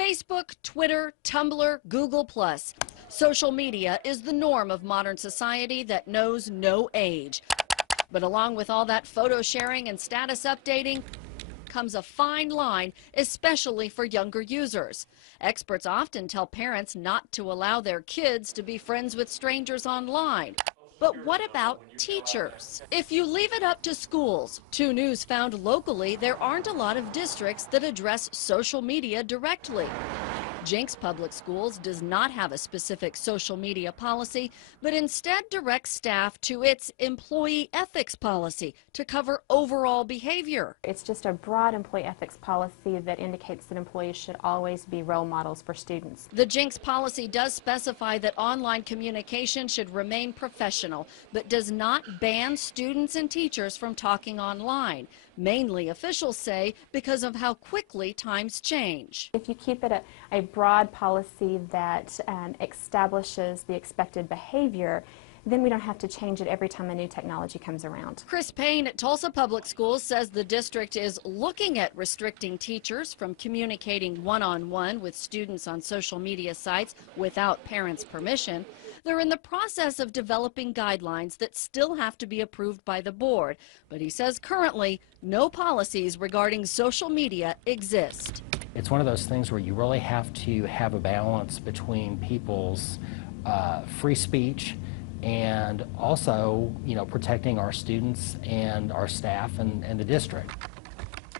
Facebook, Twitter, Tumblr, Google+. Social media is the norm of modern society that knows no age. But along with all that photo sharing and status updating comes a fine line, especially for younger users. Experts often tell parents not to allow their kids to be friends with strangers online. But what about teachers? If you leave it up to schools, 2 News found locally there aren't a lot of districts that address social media directly. Jenks Public Schools does not have a specific social media policy, but instead directs staff to its employee ethics policy to cover overall behavior. It's just a broad employee ethics policy that indicates that employees should always be role models for students. The Jenks policy does specify that online communication should remain professional, but does not ban students and teachers from talking online. Mainly, officials say, because of how quickly times change. If you keep it a broad policy that establishes the expected behavior, then we don't have to change it every time a new technology comes around. Chris Payne at Tulsa Public Schools says the district is looking at restricting teachers from communicating one-on-one with students on social media sites without parents' permission. They're in the process of developing guidelines that still have to be approved by the board. But he says currently no policies regarding social media exist. It's one of those things where you really have to have a balance between people's free speech and also, protecting our students and our staff and the district.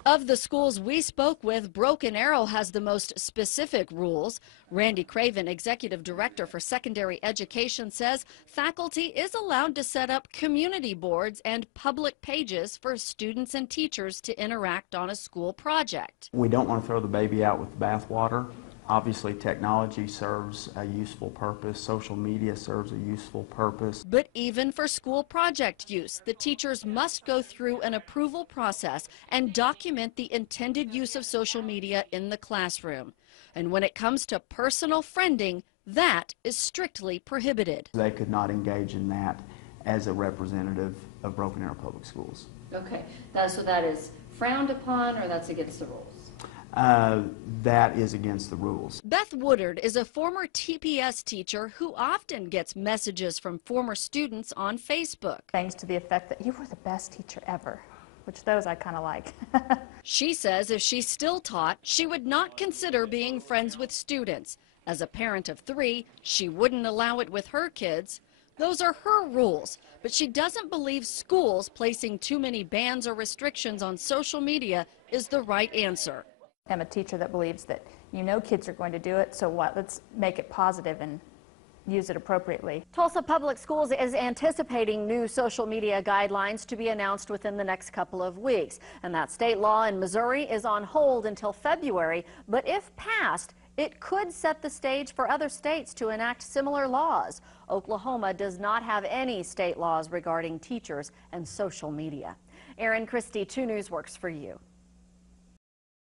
Of the schools we spoke with, Broken Arrow has the most specific rules. Randy Craven, Executive Director for Secondary Education, says faculty is allowed to set up community boards and public pages for students and teachers to interact on a school project. We don't want to throw the baby out with the bathwater. Obviously, technology serves a useful purpose. Social media serves a useful purpose. But even for school project use, the teachers must go through an approval process and document the intended use of social media in the classroom. And when it comes to personal friending, that is strictly prohibited. They could not engage in that as a representative of Broken Arrow Public Schools. Okay, so that is frowned upon, or that's against the rules? That is against the rules. Beth Woodard is a former TPS teacher who often gets messages from former students on Facebook. Things to the effect that you were the best teacher ever, which those I kind of like. She says if she still taught, she would not consider being friends with students. As a parent of 3, she wouldn't allow it with her kids. Those are her rules, but she doesn't believe schools placing too many bans or restrictions on social media is the right answer. I'm a teacher that believes that kids are going to do it, so what? Let's make it positive and use it appropriately. Tulsa Public Schools is anticipating new social media guidelines to be announced within the next couple of weeks. And that state law in Missouri is on hold until February, but if passed, it could set the stage for other states to enact similar laws. Oklahoma does not have any state laws regarding teachers and social media. Erin Christie, 2 News works for you.